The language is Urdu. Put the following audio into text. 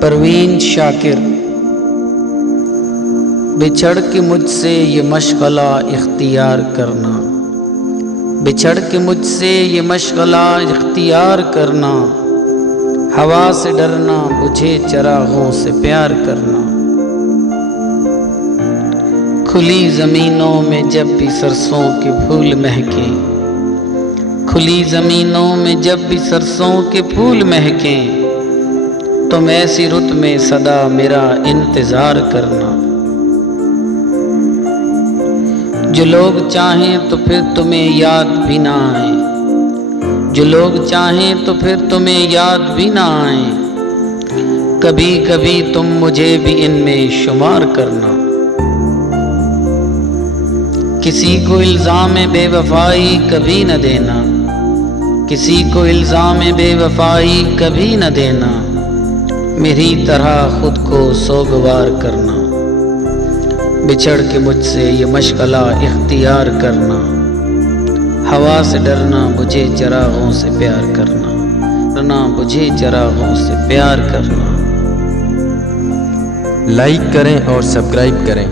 پروین شاکر۔ بچھڑ کے مجھ سے یہ مشغلہ اختیار کرنا، بچھڑ کے مجھ سے یہ مشغلہ اختیار کرنا، ہوا سے ڈرنا بجھے چراغوں سے پیار کرنا۔ کھلی زمینوں میں جب بھی سرسوں کے پھول مہکیں، کھلی زمینوں میں جب بھی سرسوں کے پھول مہکیں، تم ایسی رت میں سدا میرا انتظار کرنا۔ جو لوگ چاہیں تو پھر تمہیں یاد بھی نہ آئیں، جو لوگ چاہیں تو پھر تمہیں یاد بھی نہ آئیں، کبھی کبھی تم مجھے بھی ان میں شمار کرنا۔ کسی کو الزام بے وفائی کبھی نہ دینا، کسی کو الزام بے وفائی کبھی نہ دینا، میری طرح خود کو سوگوار کرنا۔ بچھڑ کے مجھ سے یہ مشغلہ اختیار کرنا، ہوا سے ڈرنا بجھے چراغوں سے پیار کرنا، ڈرنا بجھے چراغوں سے پیار کرنا۔ لائک کریں اور سبسکرائب کریں۔